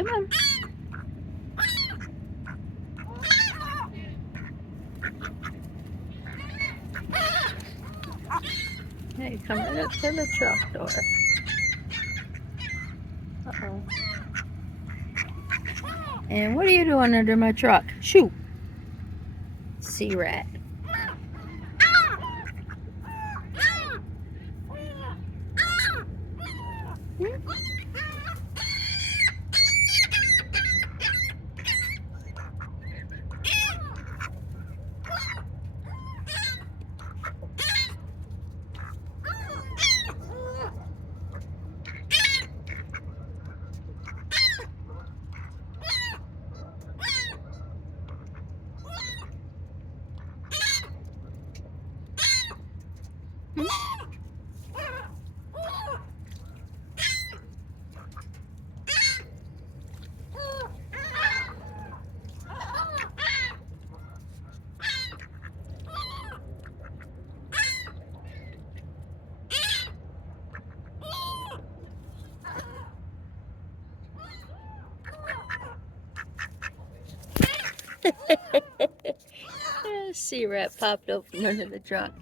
Come on. Hey, come right up to the truck door. Uh-oh. And what are you doing under my truck? Shoot! Sea rat. Sea rat popped up from under the truck.